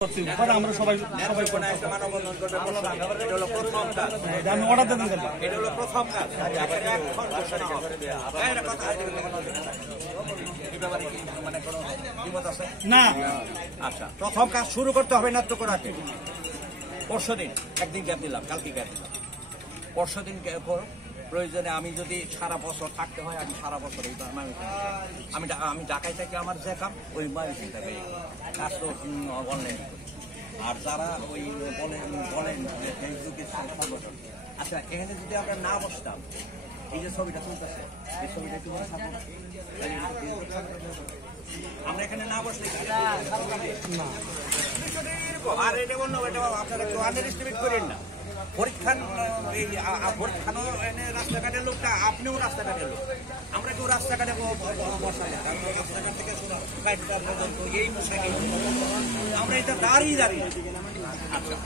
আমরা সবাই আমি অর্ডার দিতে এটা হলো প্রথম কাজ। না আচ্ছা, প্রথম কাজ শুরু করতে হবে না তো করাকে। পরশুদিন একদিন গ্যাপ দিলাম, কালকে গ্যাপ দিলাম, পরশুদিন গ্যাপ করো। প্রয়োজনে আমি যদি সারা বছর থাকতে হয়, আমি সারা বছর আমি ঢাকায় থাকি, আমার যে কাম ওই কাজ তো অনলাইনে করি। আর যারা ওই বলেন যে ফেসবুকের সংগঠন, আচ্ছা এখানে যদি আমরা না বসতাম, এই যে ছবিটা চলতেছে, এই ছবিটা একটু আমরা এখানে না বসলে আর এটা অন্য আপনারা কেউ আন্ডার এস্টিমেট করেন না। পরীক্ষানো রাস্তাঘাটের লোকটা, আপনিও রাস্তাঘাটের লোক, আমরা কেউ রাস্তাঘাটে বসাই না। রাস্তাঘাট থেকে এই পোশাকে আমরা এটা দাঁড়িয়ে আচ্ছা।